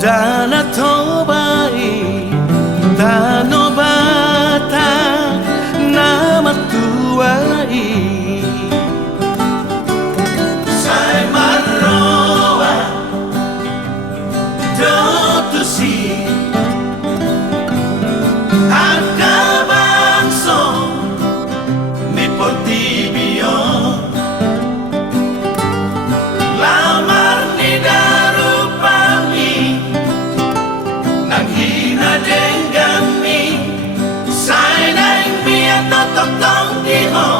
Dana tobai tanobata nama tuai sai marroa dotusi akabangso mi potibio lamar ni darupami nanghina denggami sai nang mia totong diho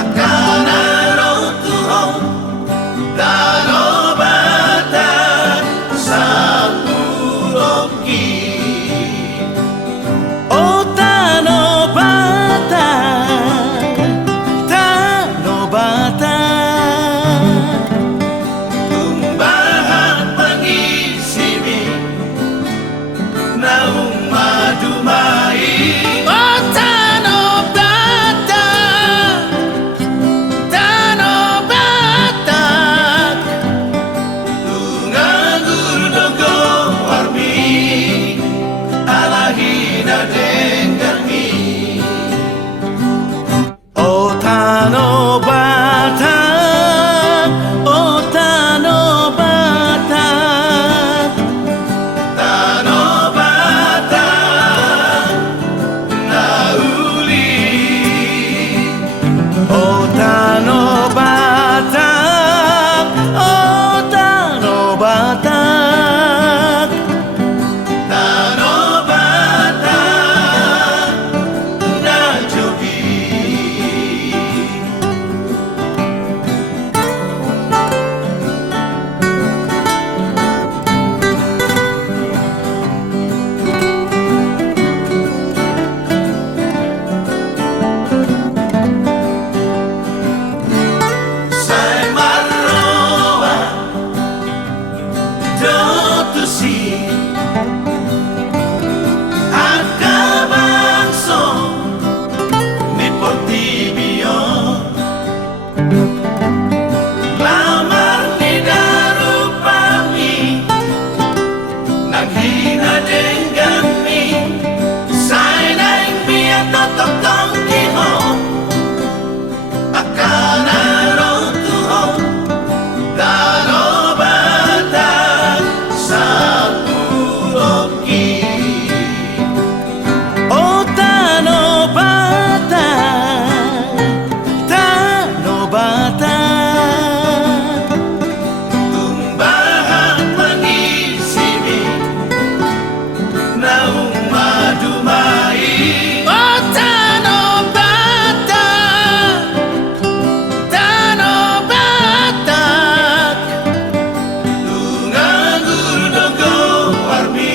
akana rotuho darobata sapuroki o tanobata tanobata tumbahan pangisimi naung madumai o tanobata tanobata tungagur dogo warmi alahina denggami o tanobata o tanobata tanobata nauli o tanobata o tanobata tanobata na jogi sai marroa dotusi akabangso mi potibio lamar ni darupami nanghina denggami sai nang mia totong diho akana rotuho darobata sapuroki o tanobata tanobata tumbahan pangisimi naung madumai o tanobata tanobata tungagur dogo warmi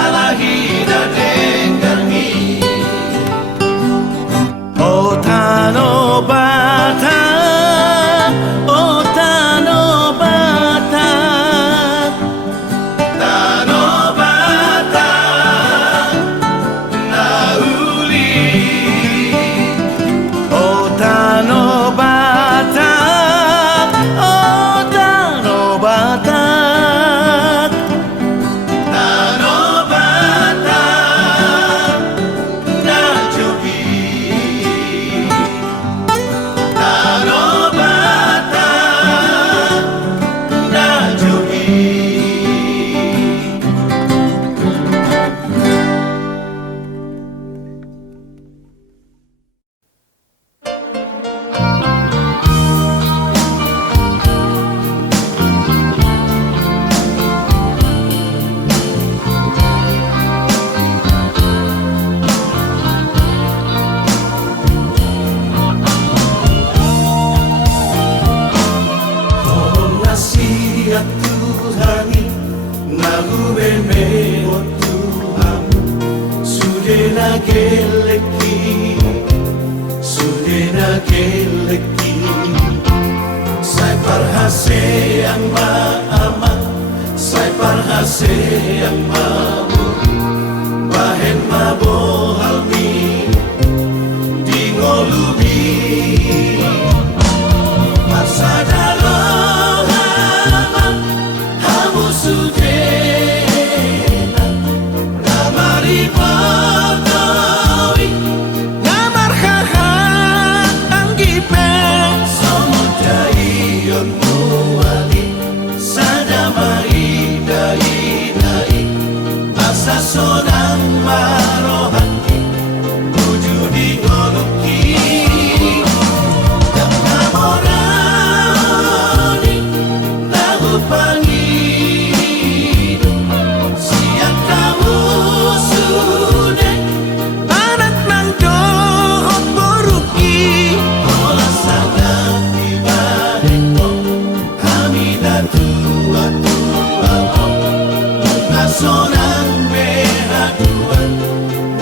alahina denggami o tanobata o tanobata tanobata nauli o tanobata o tanobata tanobata na jogi tanobata na jogi Tolong nasihat Tuhani nagubeme o Tuhan sudena geleki sai parhase yang maama sai parhase yang mabu bahen mabohalmi dingolubi Pasadalo sonang marohati wujudi ngoluki dan namorani lagu pangidu siang kamu sudah anak nang dohot boruki olah sangat tiba deko kami dah tua sonang behaduan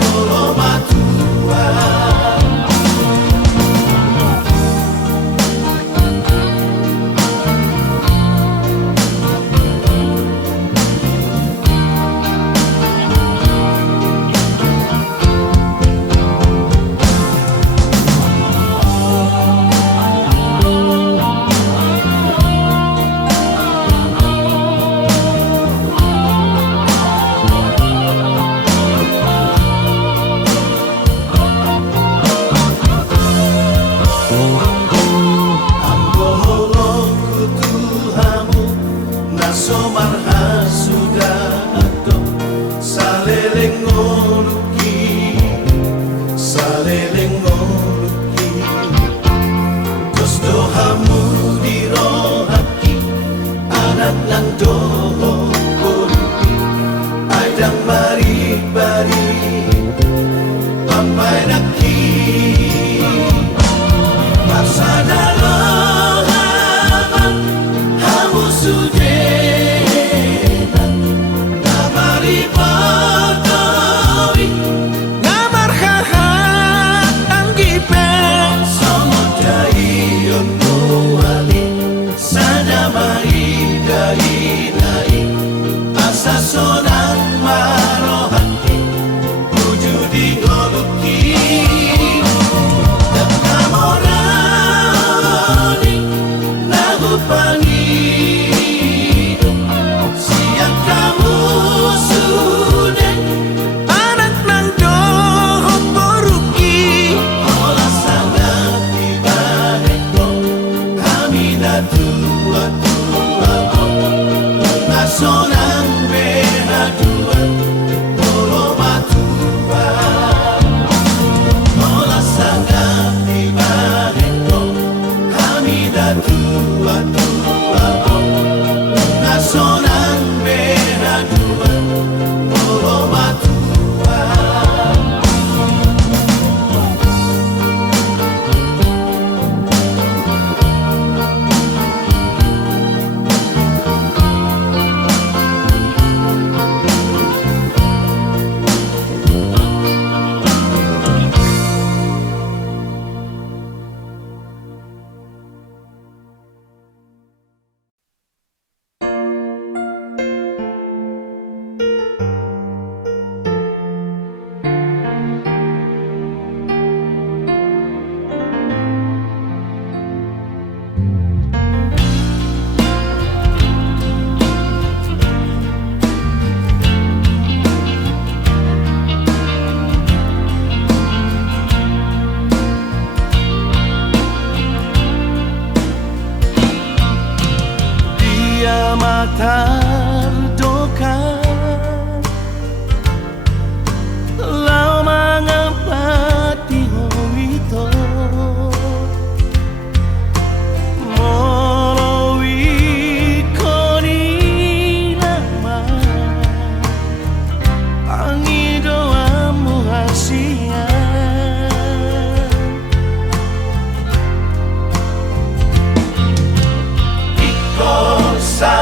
tolo matua somarha sudah atau saleleng ngoluki terus dohamu dirohaki anak nang doho koluki adang bari papai naki masa dalam hamu sudah asa sonang marohati wujudi ngoluki dan namorani lagu pangidu siang kamu sudah anak nang dohot boruki olah sangat tiba deko kami dah tua sonang behaduan tolo matua olah sangat tiba deko kami dah tua sonang behaduan tolo matua lau mangapati hoito molowi koni lama pangidoamu hasia iko sa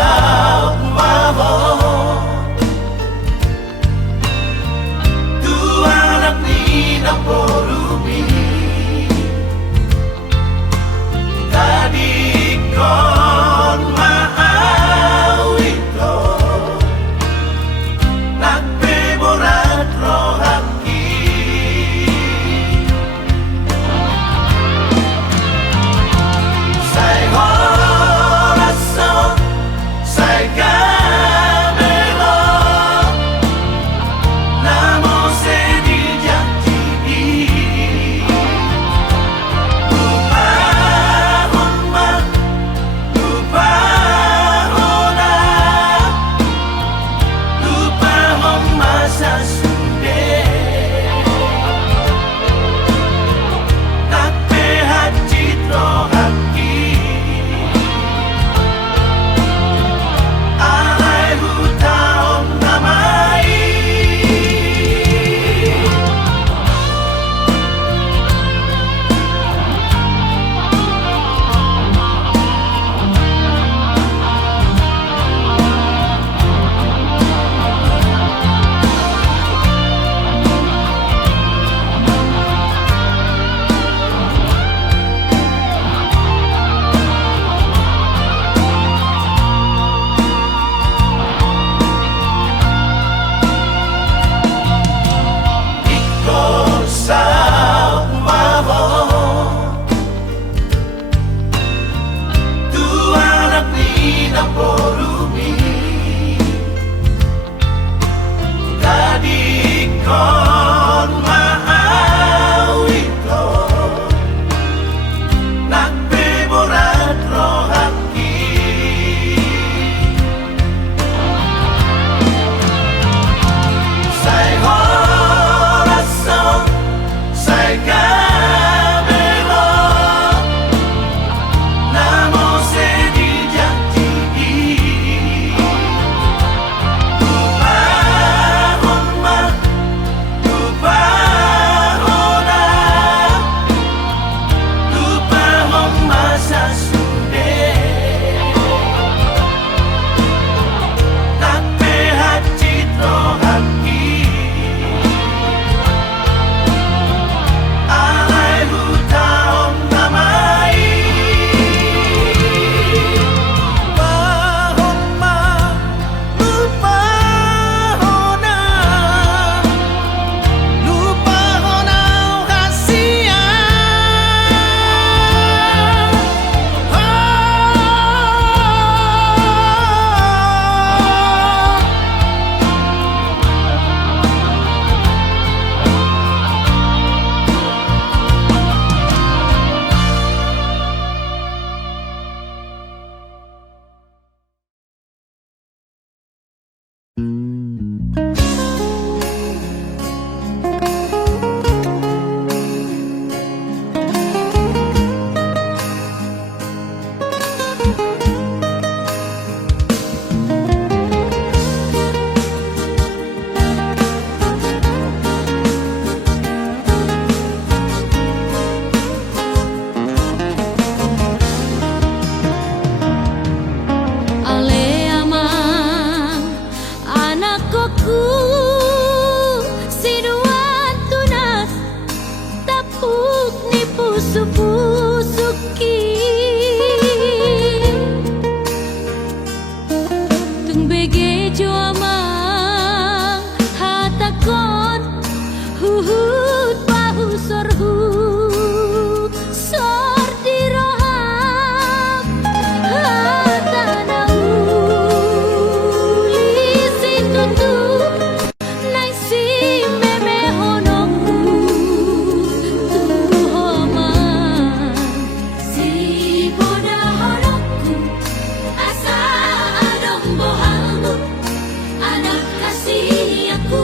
Tung begejo amang hatakon huhut bahu sorhu sor diroham hatanau lisi tutu nai si meme honokku tuhoman si boda honokku asa adong bohamu anak kasih aku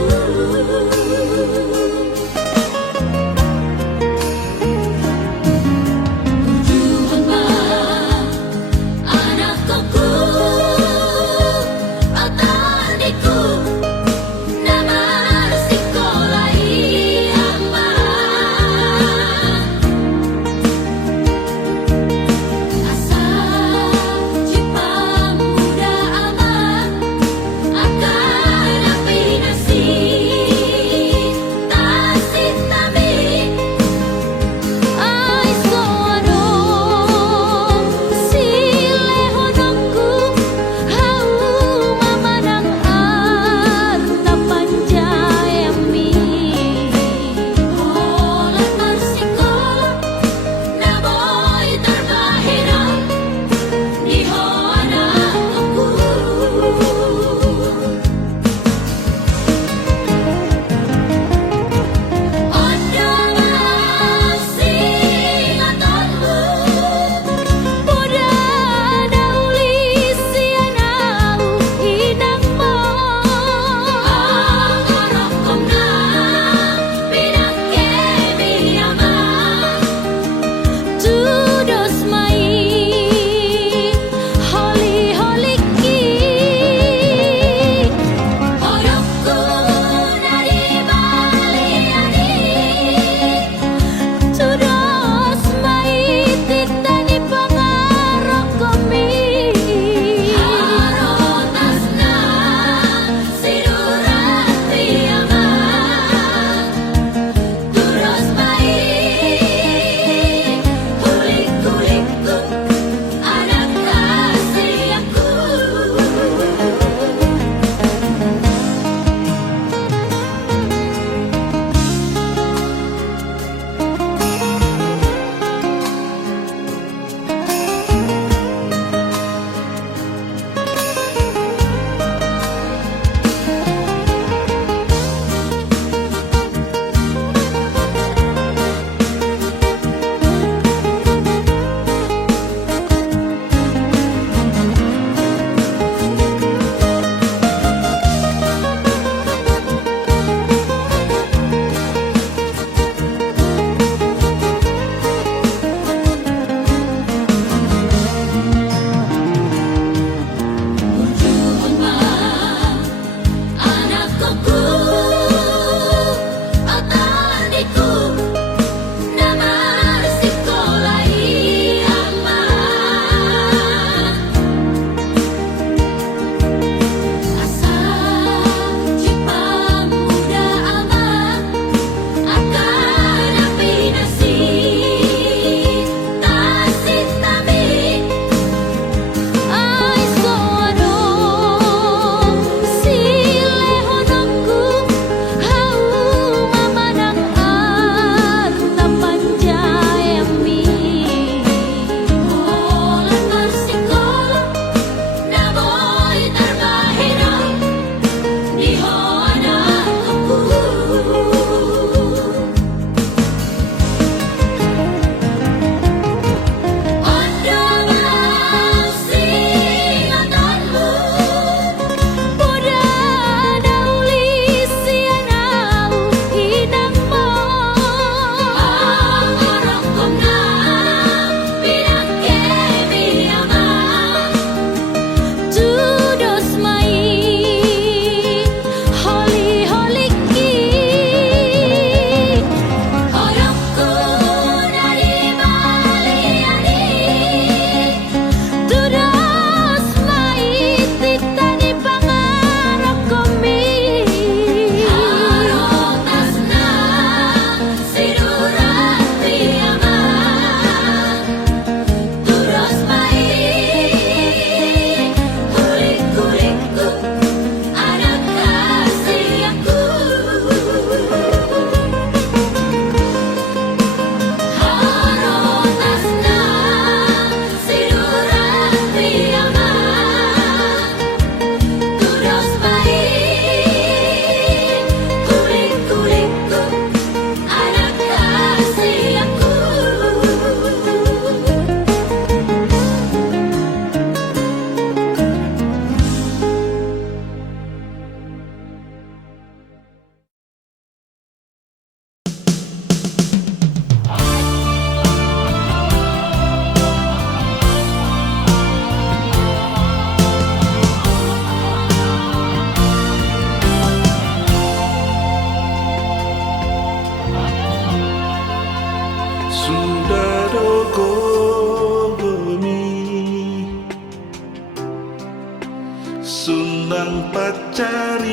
Sundang pacariami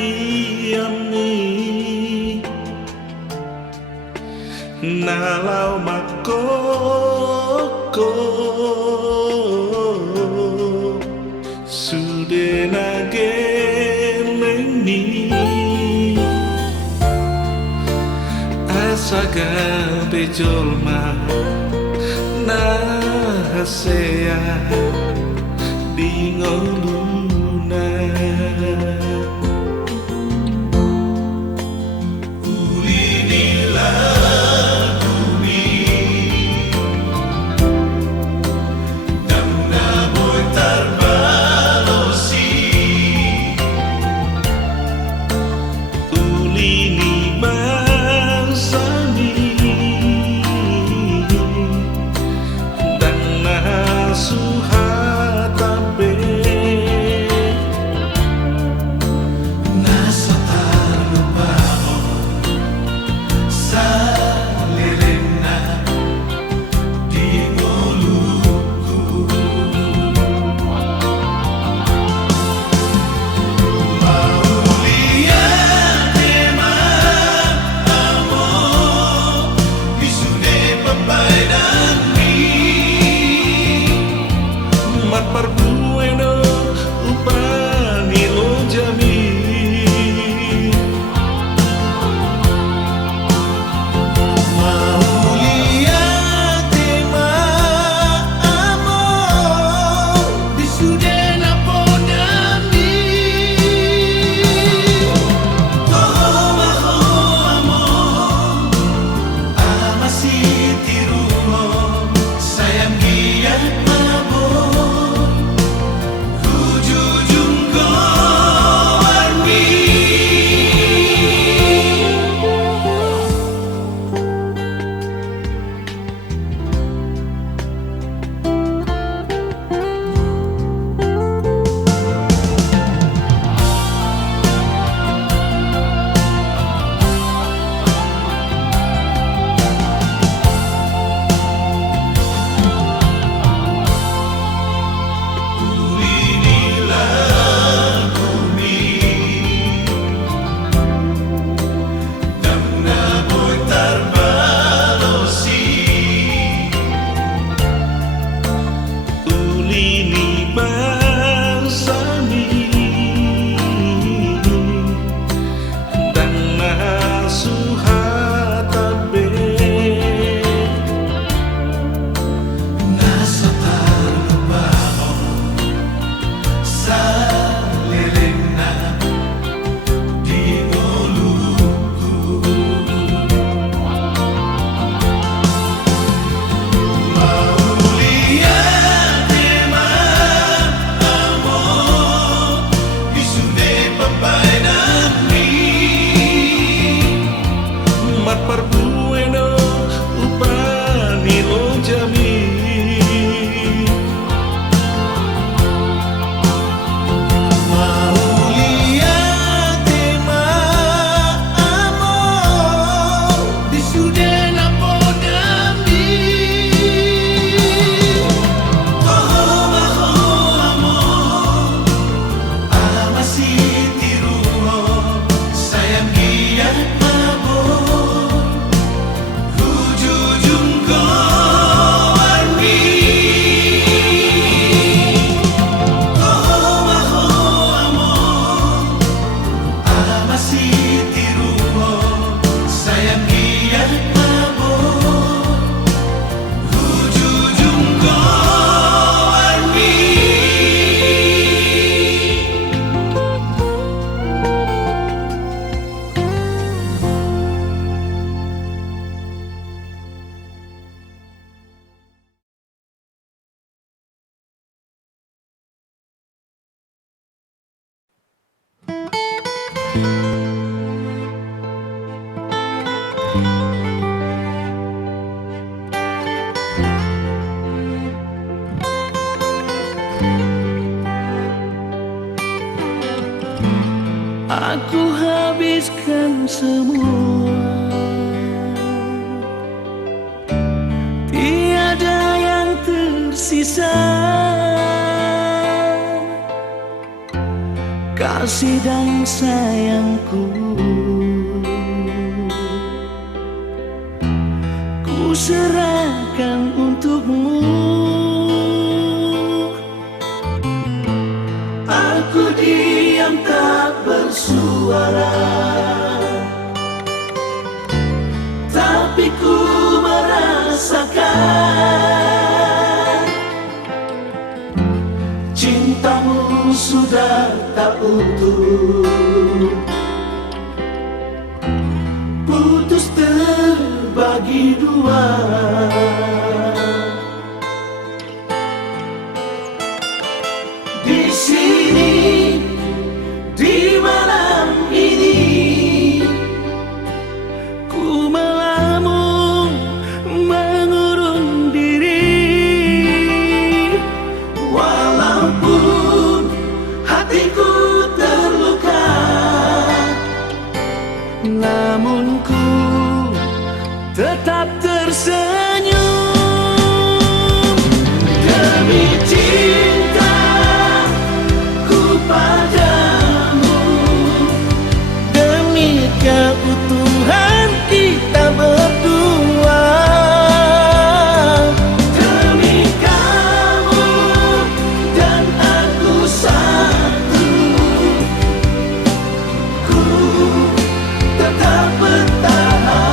nalau makoko sudena gemeni asaga bejolma nahasea di ngoluna ulinilah bumi damna boy tarbalosi ulini bansani dan nasuhatabe Parbueno upani lo jami maulia tema amo disudena podami toma amo amasi tirumo sayang dia Parbueno upani lo jami maulia tema amo disudena podami toma amo amasi tirumo sayang dia Aku habiskan semua, tiada yang tersisa. kasih dan sayangku. Ku serahkan untukmu. Aku diam tak bersuara, tapi ku merasakan cintamu sudah tak utuh, putus terbagi dua. Di sini, di malam ini, ku melamun mengurung diri. Walaupun hatiku terluka, namun ku tetap tersenyum demi cintaku padamu, demi keutuhan kita berdua, demi kamu dan aku satu. Ku tetap bertahan.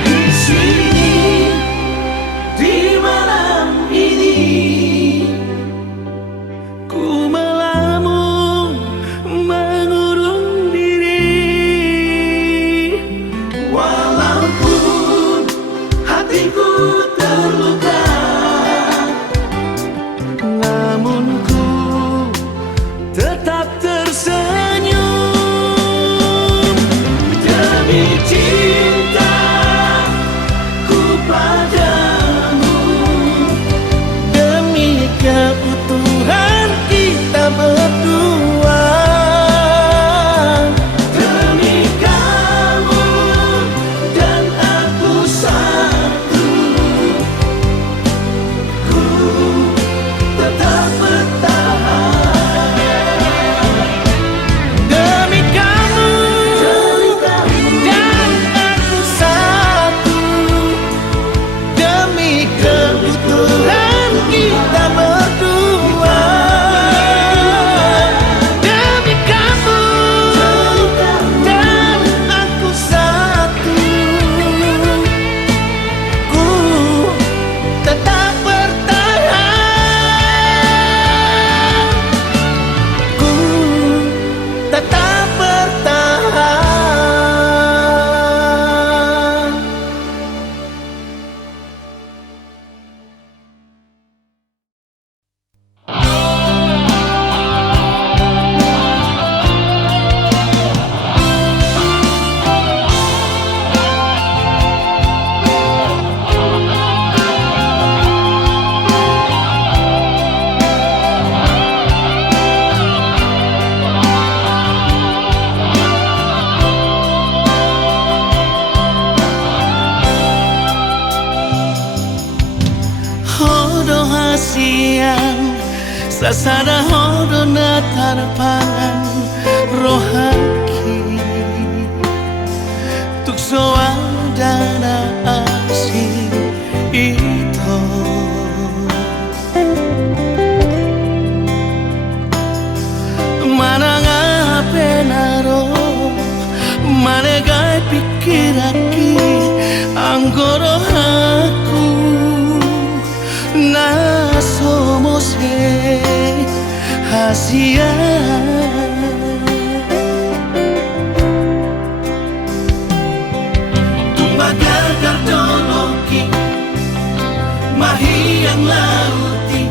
Di sini, di malam ini, ku melamun mengurung diri. Walaupun hatiku terluka, namun ku tetap tersenyum demi cintaku padamu, demi keutuhan kita berdua, demi kamu dan aku satu. Ku tetap bertahan demi kamu dan aku satu, demi kebutuhan kita berdua, demi kamu dan aku satu. Ku tetap bertahan, ku tetap bertahan. Hodo hasiang sasada hodo na tarpangan rohaki tukso dana asing ito mananga penaro manegai pikiraki anggoro aku na somos hasia kumbaga kardoloki mahiyang lauti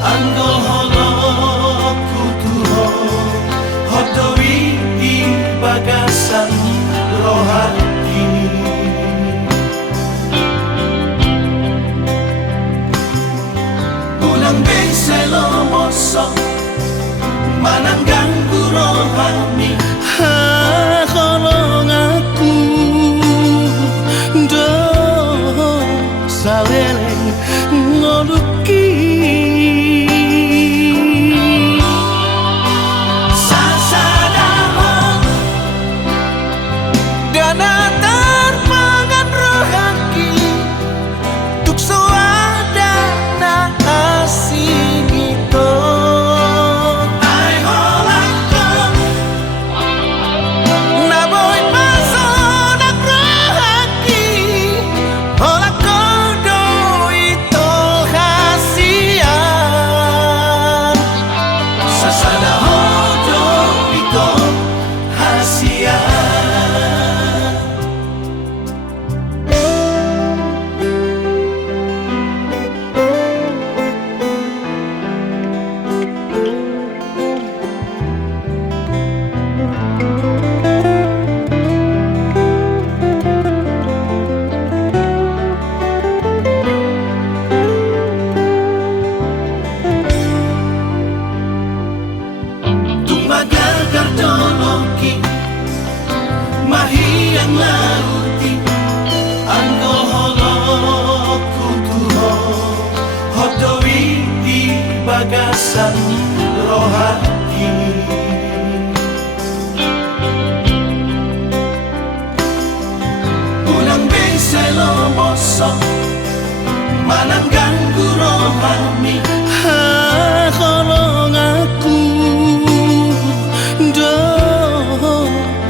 anggol holo kutuho hot Hodoi di bagasan rohani. Unang bensay lomosok manangganggu rohani. Kolong aku do saleleng ngoluki sasadahon dana terpangan rohaki tuk soada na asing itu. Mahiyang lauti anggo holok kutuho hodoi di bagasan rohani. Unang bensay lomosok manangganggu rohani. Kolong aku do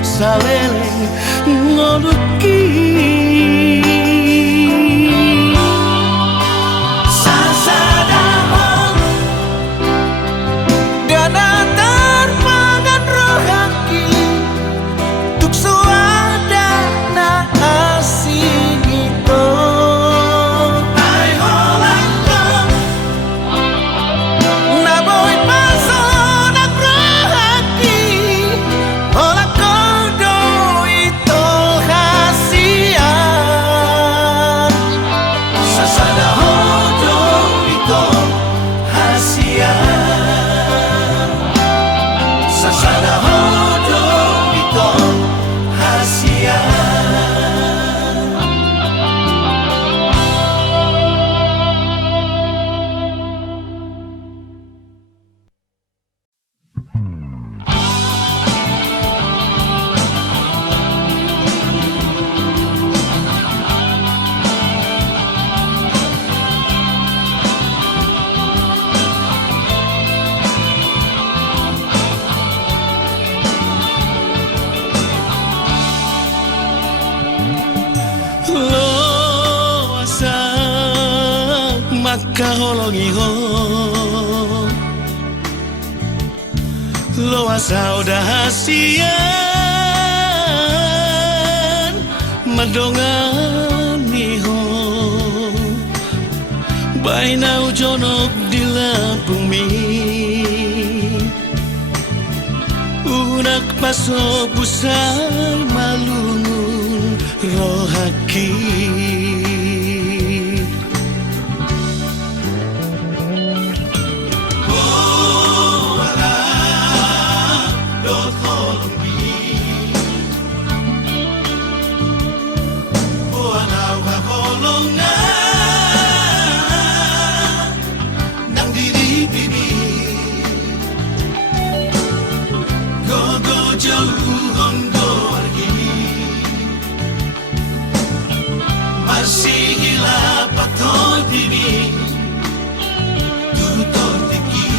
saleleng ngoluki sasadahon dana terpangan rohaki tuk suada na asing itu. Ay holangkong naboy pasonak rohaki holak kaholongi ho lo asa udah hasian madongani ho bainau jonok di bumi unak paso busai malungun rohaki. Masih hilap atau dini tutor tinggi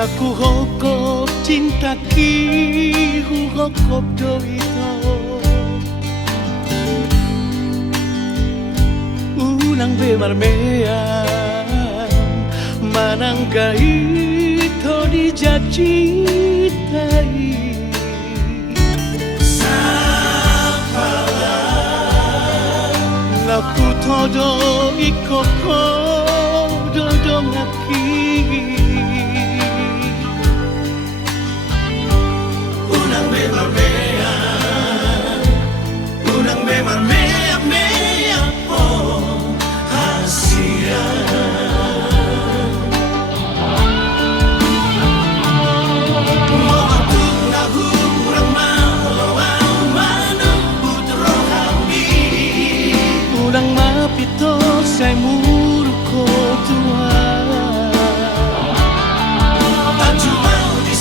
Naku hokop cinta ki hu hokop do ito Ulang bemar meang Manangka ito dijacitai Naku todo ikoko dodong aki Unang bemar mea Unang bemar mea mea oh hasia Momatuk na hurang malawang manubut rohami Unang mapito say muro ko Tuhan Tajumau di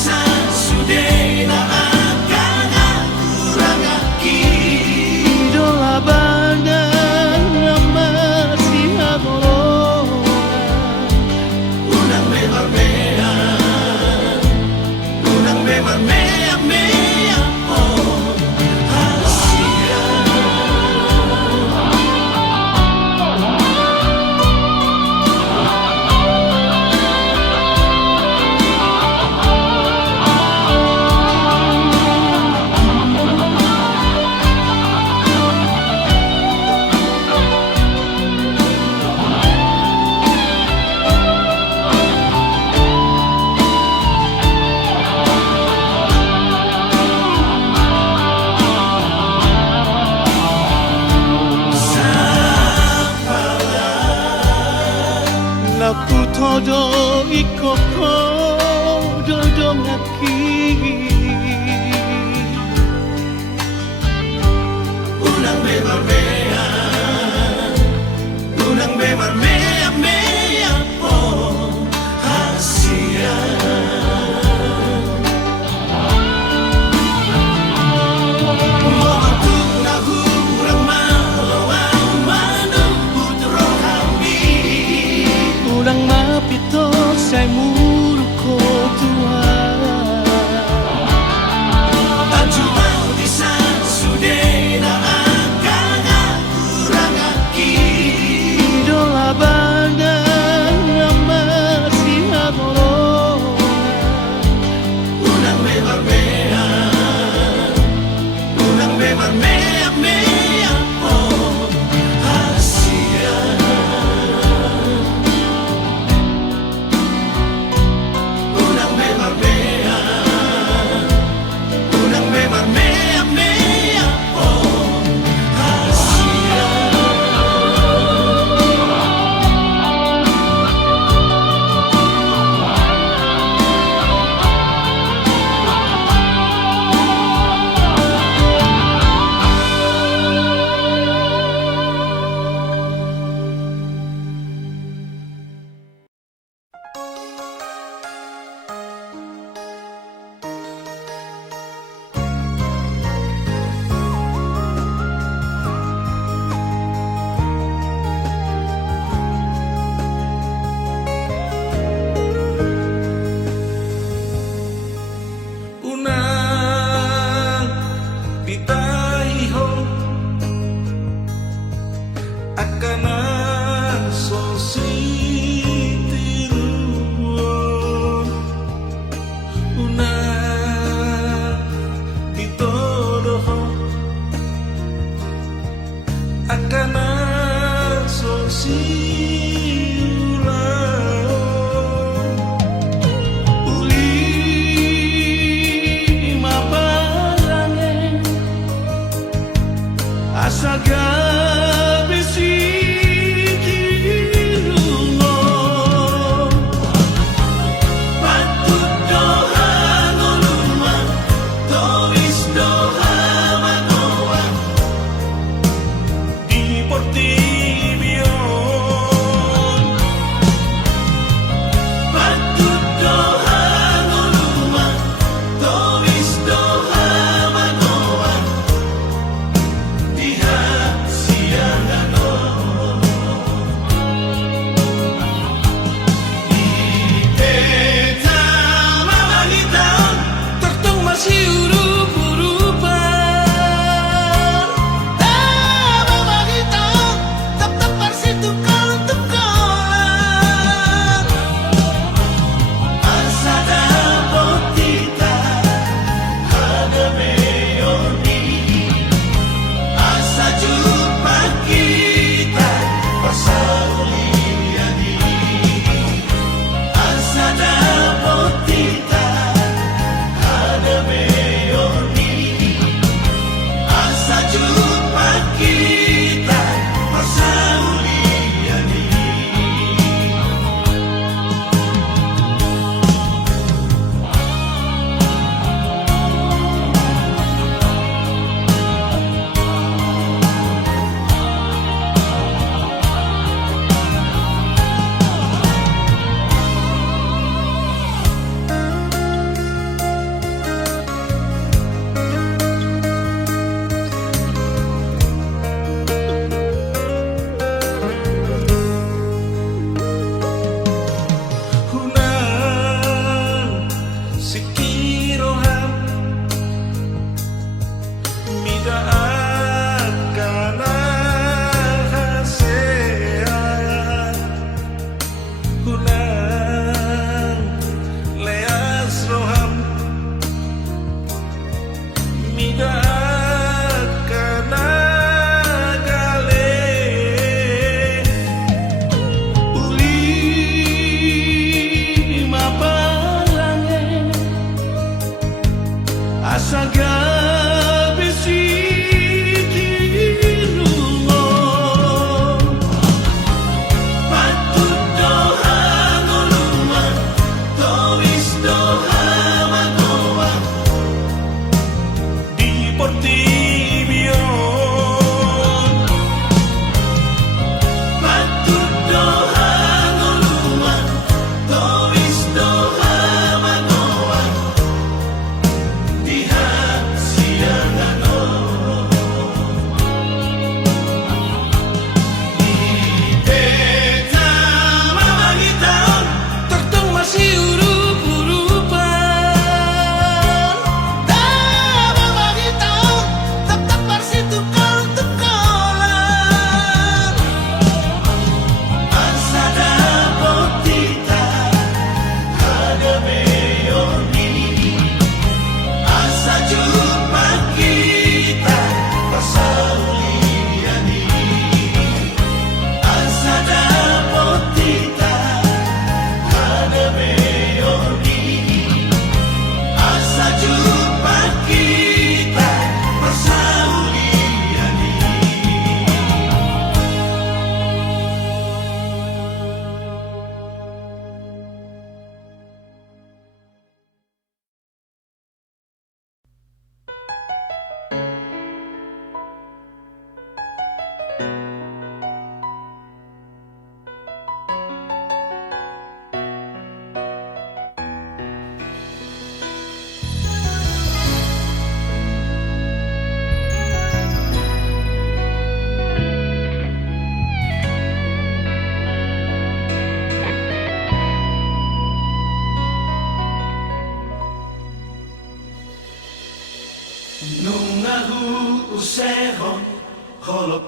sude na akan kurang aki Idola bangan masih amor Unang bemar mea Unang bemar mea mea oh hasia Naku todo ikoko dodong aki Unang bemar mea Unang bemar mea mea oh hasia Momatuk na hurang malawang manubut rohami Unang mapito say muro ko Tuhan Tajumau di sude na akan kurang aki Idola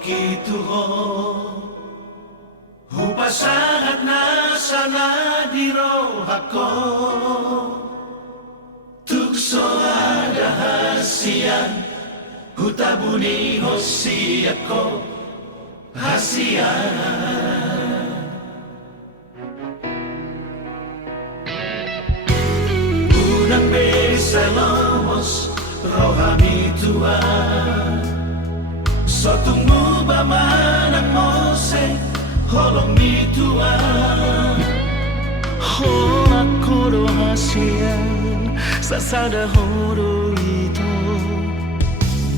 kituho Hupasahat na sana diro ako Tukso ada hasian Hutabuni hosi ako Hasian Unang besalomos rohani Tuhan Sotong ba man ang mose holong ni Tuhan Holak koro hasian sasada horo ito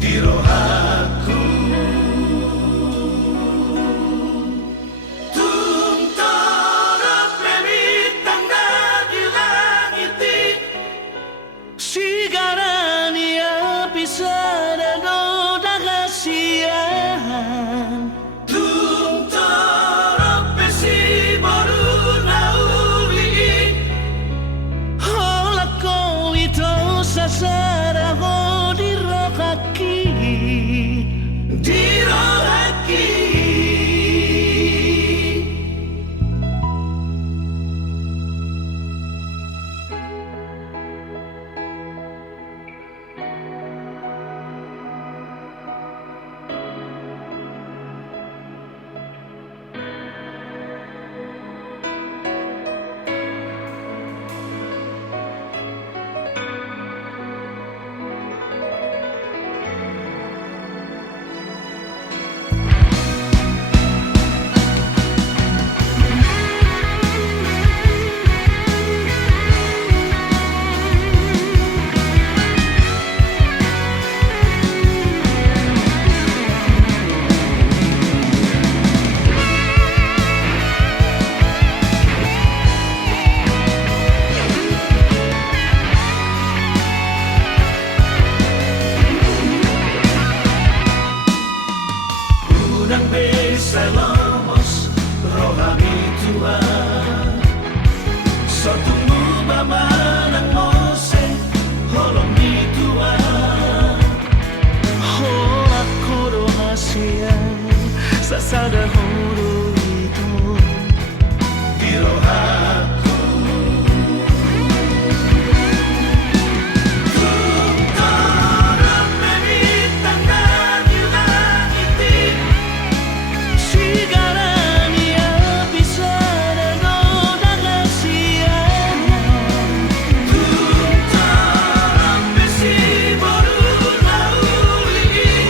Diro aku Tumtorap memitang na dilangiti Sigaran niya pisada no dagasian Tumtorap besi baru na uli Holak ko ito sasada ho diro kaki Diro haki Unang besalomos rohani Tuhan Sotong ba man ang mose holong ni Tuhan Holak koro hasian sasada horo ito Diro aku Tumtorap memitang na dilangiti Sigaran niya pisada no dagasian Tumtorap besi baru na uli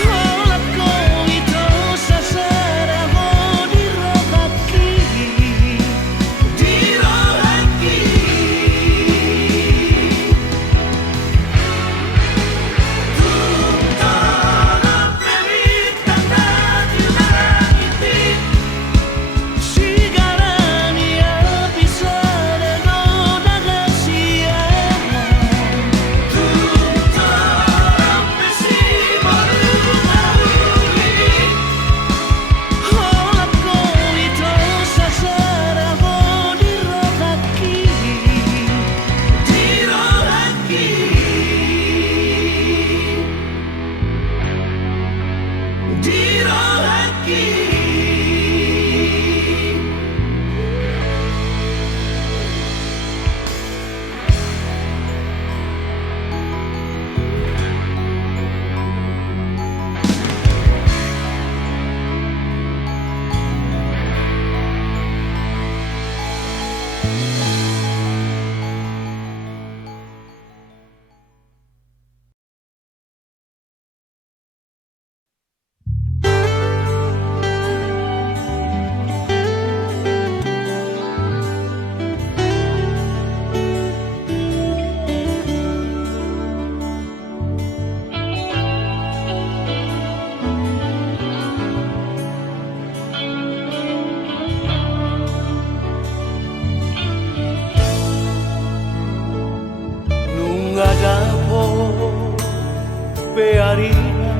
Holak ko ito sasada ho diro kaki Diro haki Tumtorap memitang na dilangiti Sigaran niya pisada no dagasian Tumtorap besi baru na uli Holak ko ito sasada ho diro kaki Diro haki Diro haki Nung agapo bearina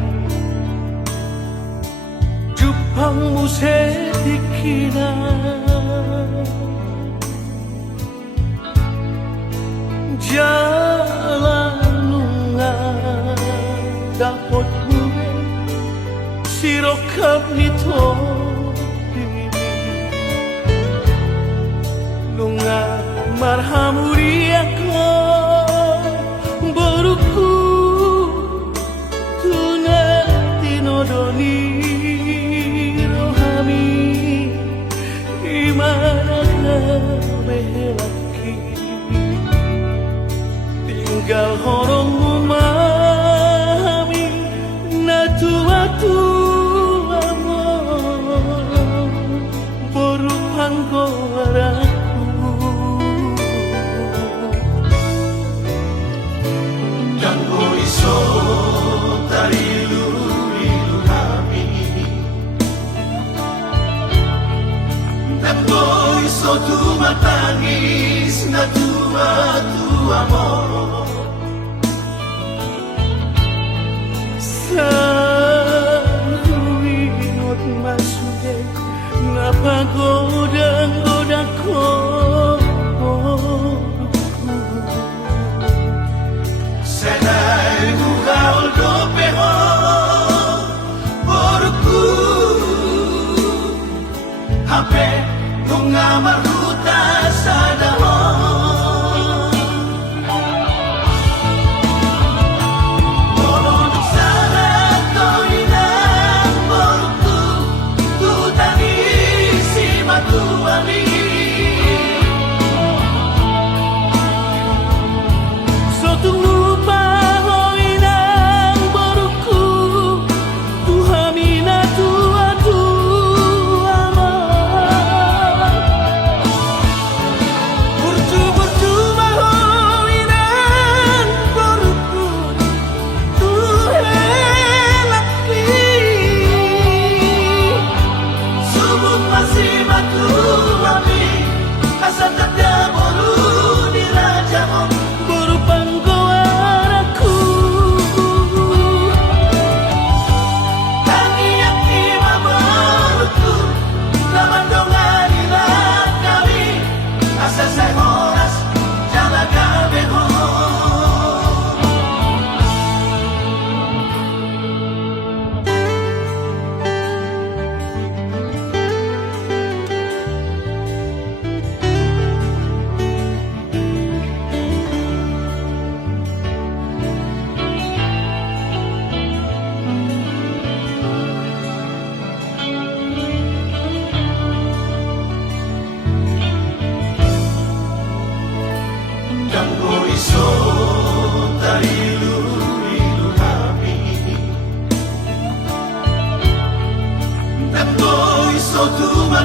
Jupang musetikina Jalan nunga dapot mure siro kap nito nunga marhamuri ako boruku tuna tinodoni rohami imana mehelaki tinggal horong memahami na tua-tua boru panggolaku yang iso tarilu-rilu kami dan iso tuma tangis na tua-tua mo Saruingot masude napagoda-goda ko Senai gugaul dopeho porku Hape nunga marhuta sadaho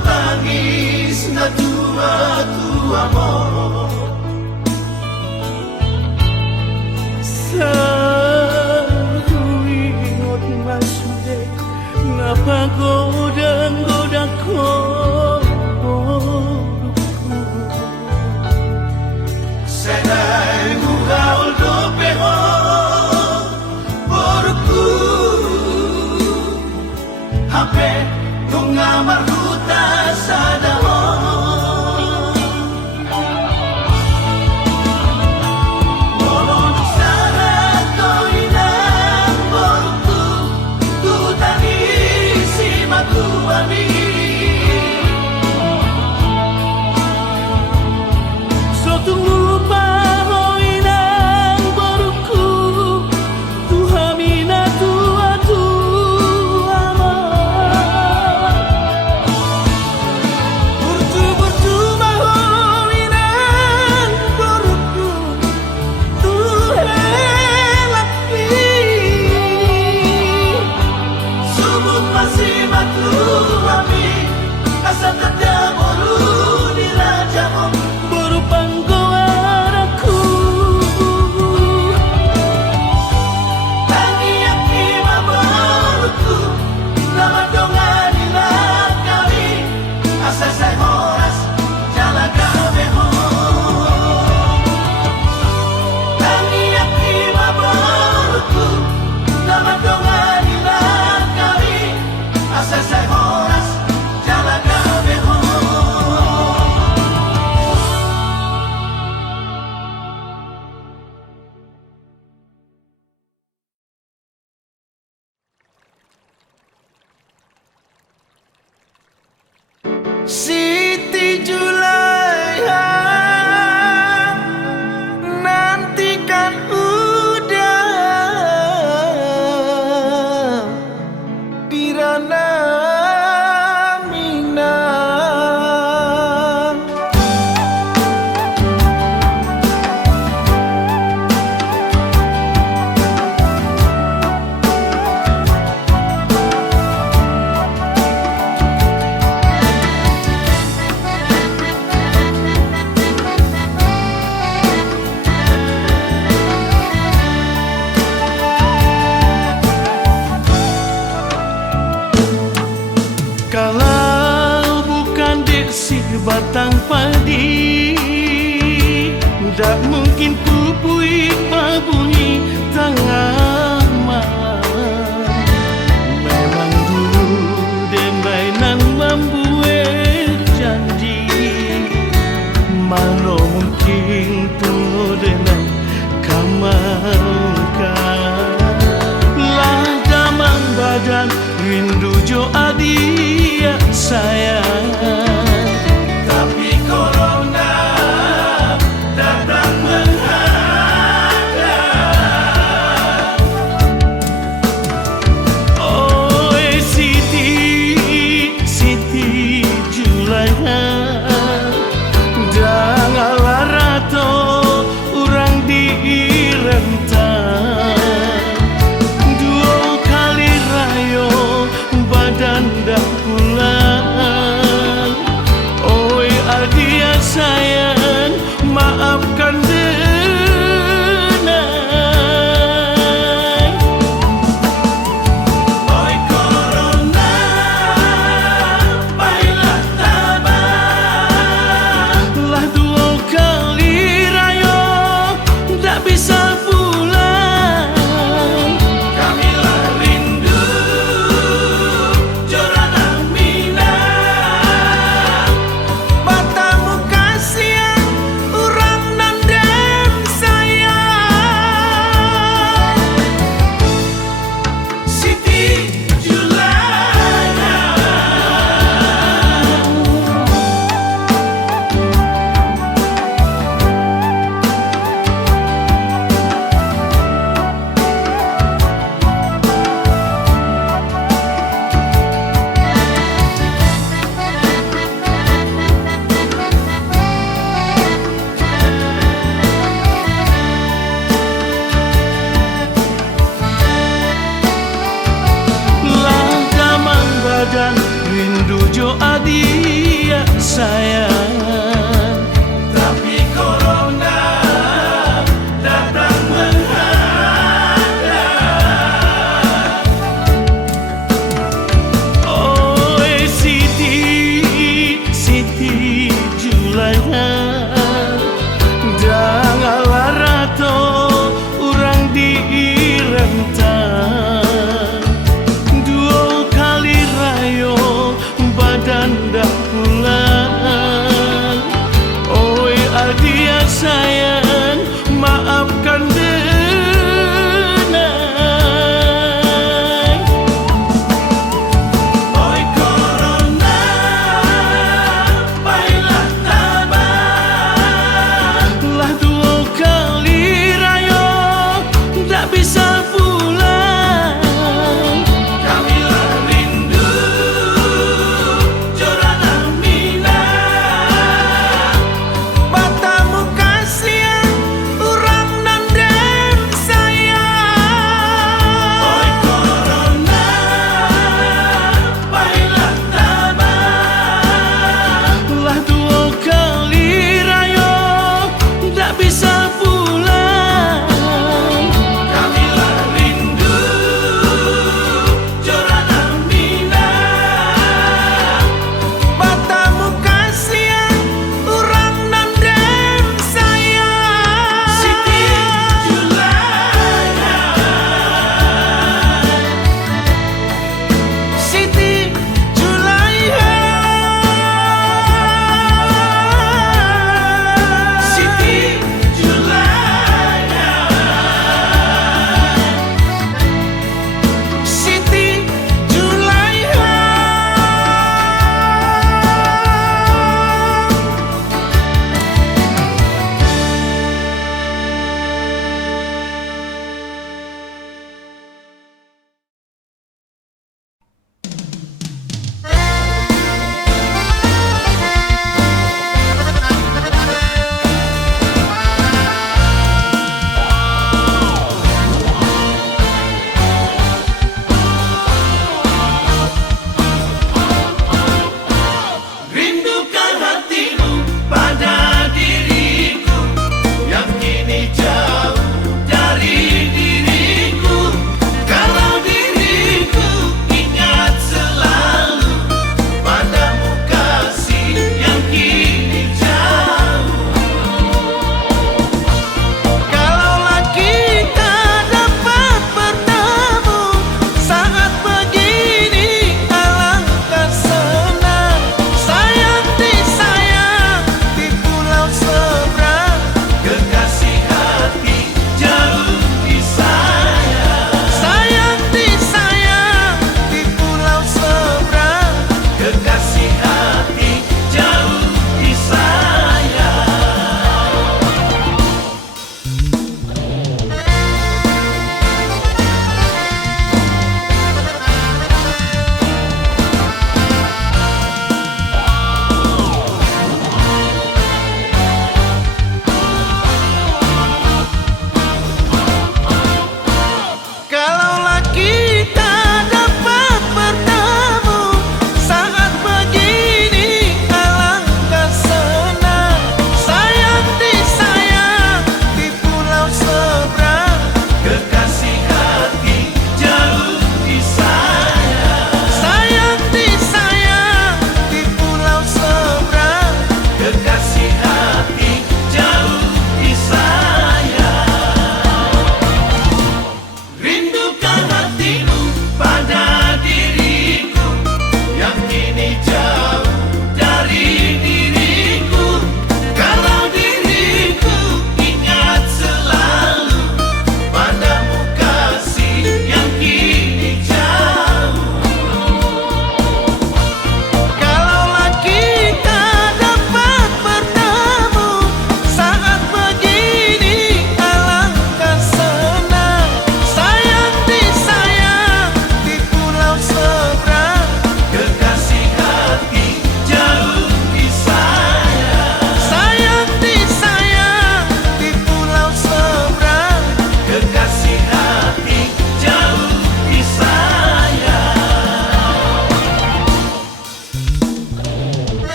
Tangis na tua-tua mo Saruingot masude napagoda-goda ko Senai gugaul dopeho porku Hape nunga marhuta sadaho Molon sana toinang porku tu tangisi matuami Siti Julaiha, nantikan udah di ranah Minang. Kalau bukan desi batang padi, tak mungkin pupui pabunyi tengah malam. Memang dulu demainan membuat janji, mana mungkin tuh denai kamarkan. Lah damang badan rindu jo adia sayang. Tapi corona datang menghadang. Oh Siti Julaiha, jangan larato orang di rentang. Dua kali rayo badan dah pulang. Oi adia sayang, maafkan denai. Oi corona, baiklah tabah. Lah dua kali rayo tak bisa pulang. Kamilah rindu Jorana Minang. Matamu kasih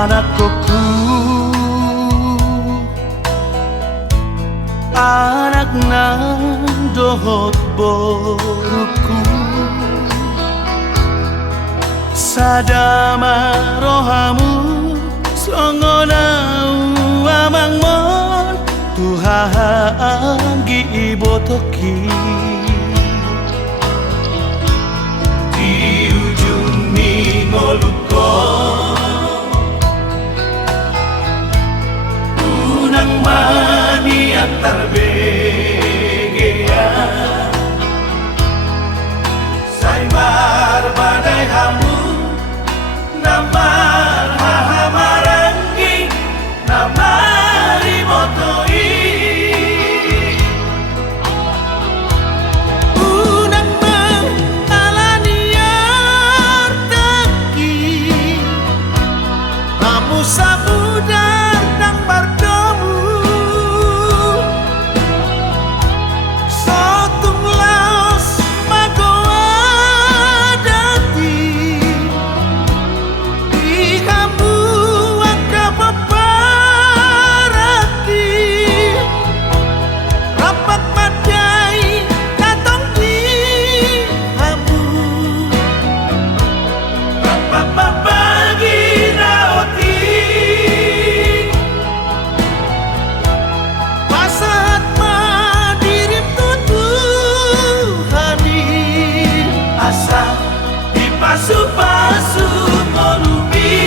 anakku, anak nang dohot boruku, sadama rohamu songonau amangmon Tuhan gi ibotoki. Di ujung ningoluko unang mani antar begea saimar badai hamu namar hahamarangi namari motoi unang mengalaniar teki kamu sabudar nang bardomu sotung laos magoa dati di kamu angka paparaki rapat madai katong di kamu rapat papagi raoti pasat madirim tutuhani asa dipasu-pasu ngolubi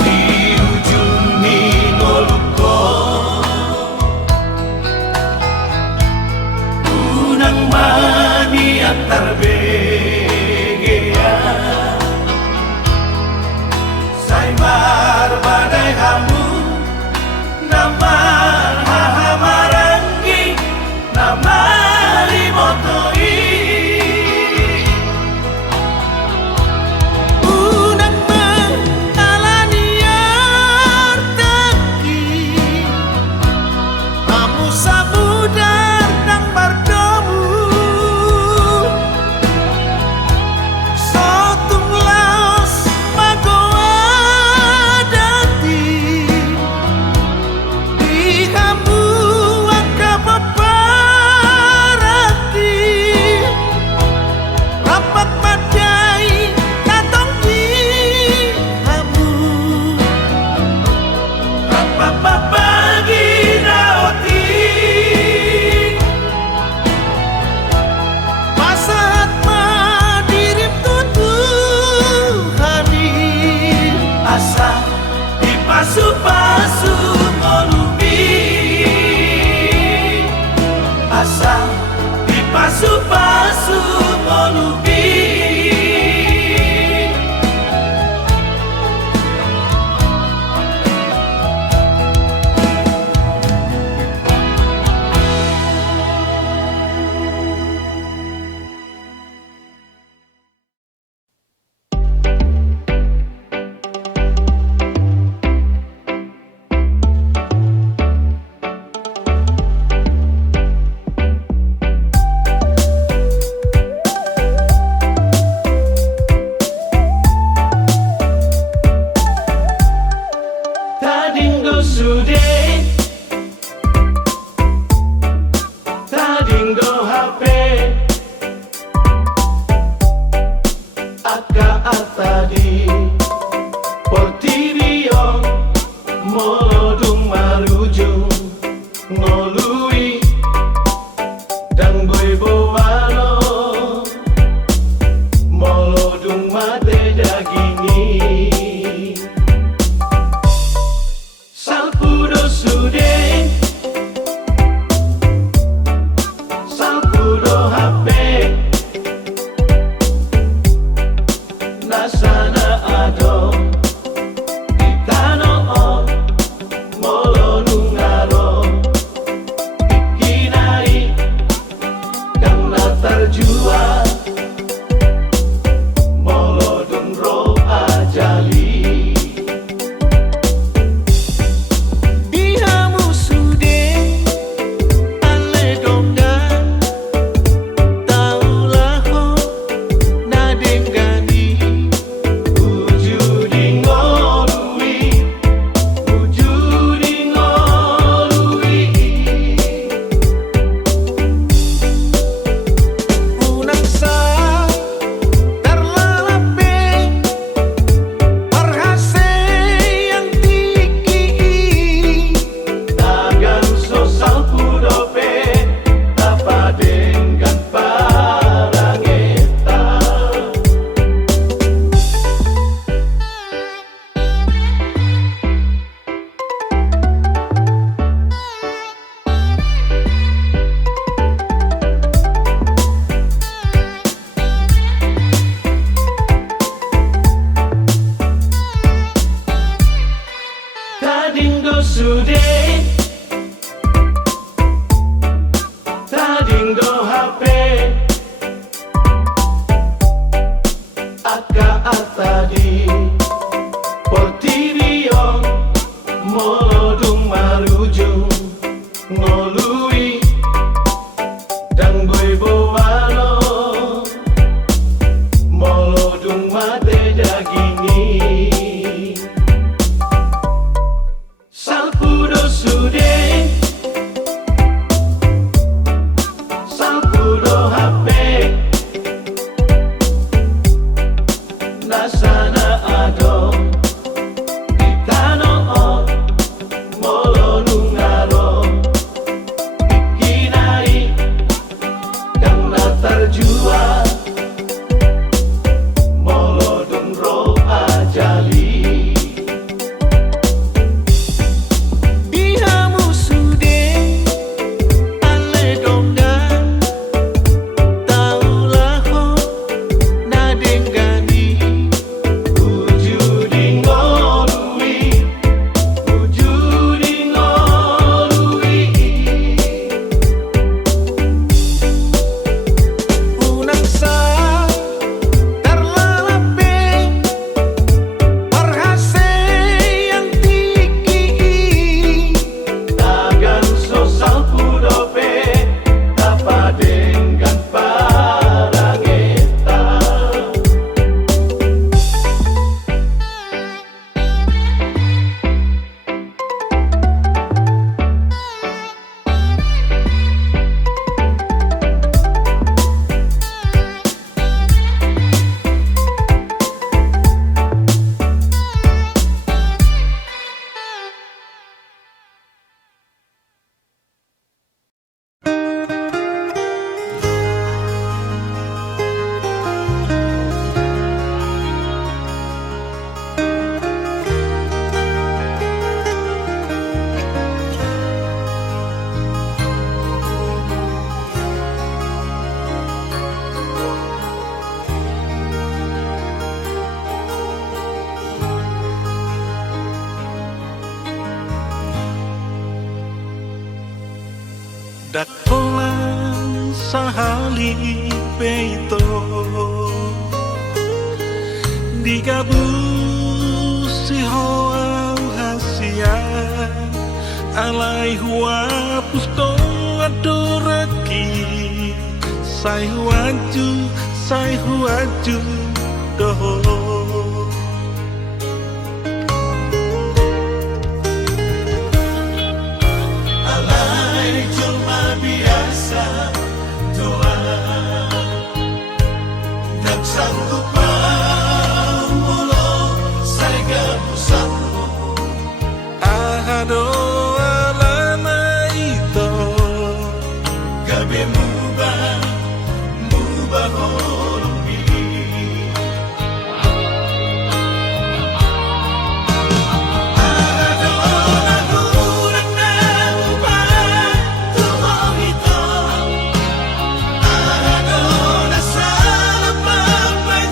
di ujung ningoluko unang mani antar begea saimar badai hamu namar hahamarangi namari motoi unang mengalaniar teki kamu sabudar nang bardomu sotung laos magoa dati di kamu angka paparaki rapat madai katong di kamu rapat papagi raoti pasat madirim tutuhani asa dipasu-pasu ngolubi asa dipasu-pasu ngolubi Tadinggo sude Tadinggo HP Aka atadi Portirio Molodung marujung Ngolui Dan boy bowano Molodung mate dagingi Salpudo sude Salpudo HP Nasana atadi Portirio molodung maruju ngolui dan gue bowalo molodung mate jagini salpudo sude salpudo hape nasana ado itano molodung aro ikinai dan latar jua molodung ro ajali Bihamu sude ale dongdan taulah ho nadengani wujudi ngolui unang sa terlalape perhase yang tinggi agan so salpudope tapa dengan parageta dakolan sahali peito digabus si hoa hasia alai hua pusto adoraki sai huaju doho alai cuma biasa doa tak sanggup mulo saya gabusatmu ahado alana ito gabe mubah holumbi Adona sala pampai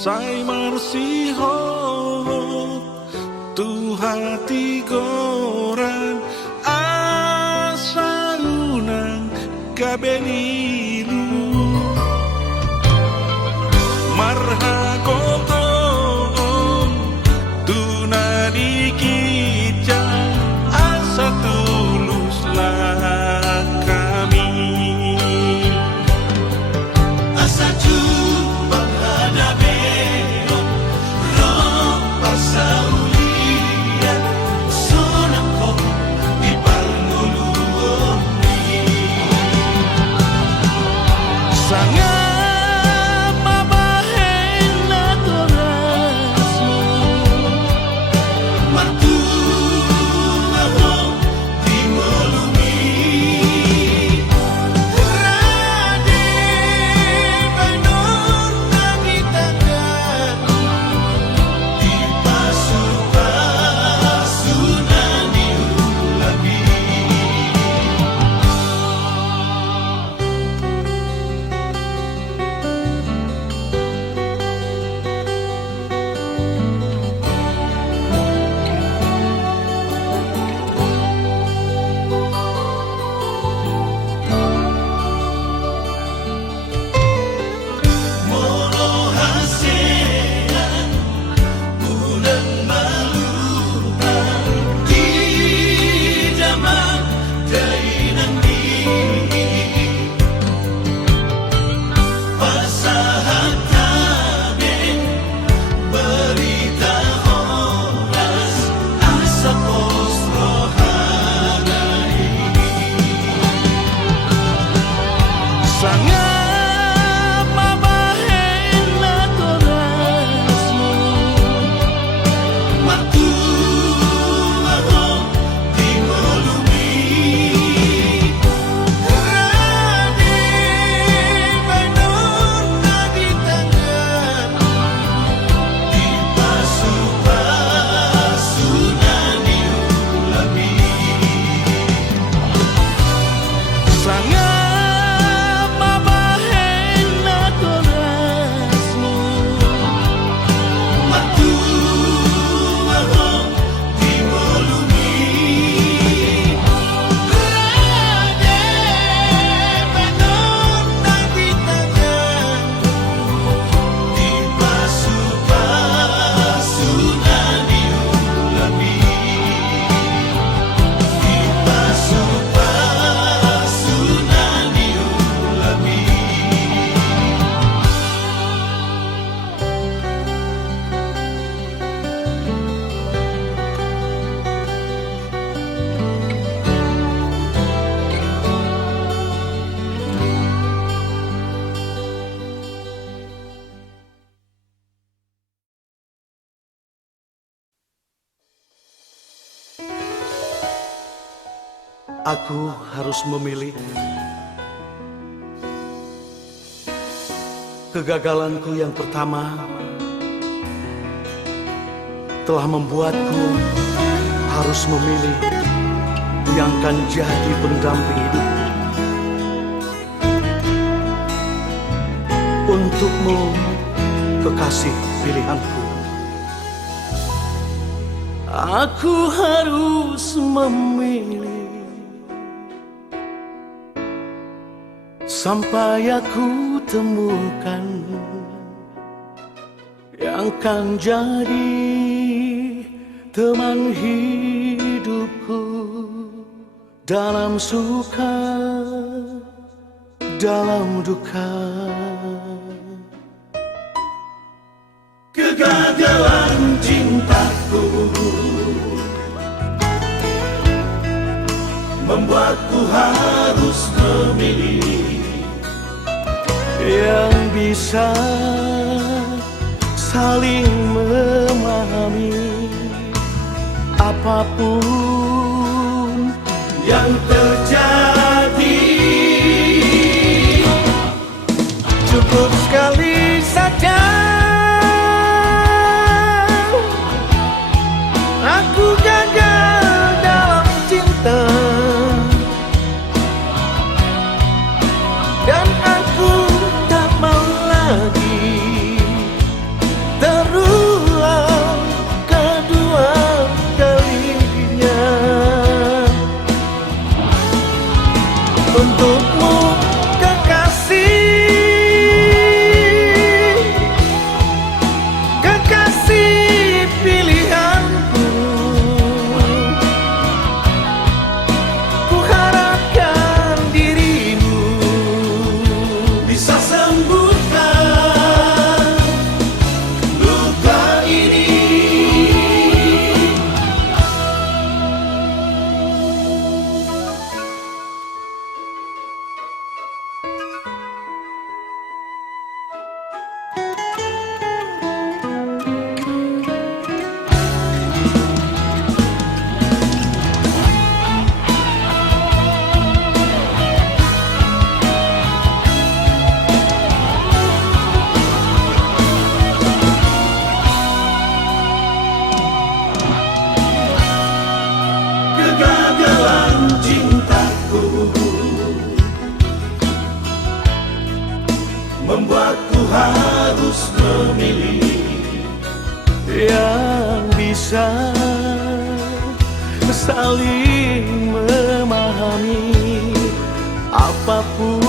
Sai marsiho tu hati goran asa unang kabenilu marhagogo tu nadikija asa tuluslah kami Asa jumpa hadapero roh pasaulian sonako di palnguluoni sangat mabahena torasmu Martuaho di molumi Rade Banor nagitakan di pasukan niulabi Moro hasean bulan malutan di zaman dainan di pasahan tabe berita horas asa pos rohanai sangat mabahena torasmu Martuaho di molumi Rade Banor nagitakan di pasukan niulabi sangat mabahena torasmu Martuaho di molumi Rade Banor nagitakan di pasukan niulabi di pasukan niulabi Aku harus memilih. Kegagalanku yang pertama telah membuatku harus memilih yang akan jadi pendamping hidupku. Untukmu, kekasih pilihanku, aku harus memilih sampai aku temukan yang akan jadi teman hidupku dalam suka, dalam duka. Kegagalan cintaku membuatku harus memilih yang bisa saling memahami apapun yang terjadi. cukup sekali saja aku gagal dalam cinta dan aku tak mau lagi harus memilih yang bisa saling memahami apapun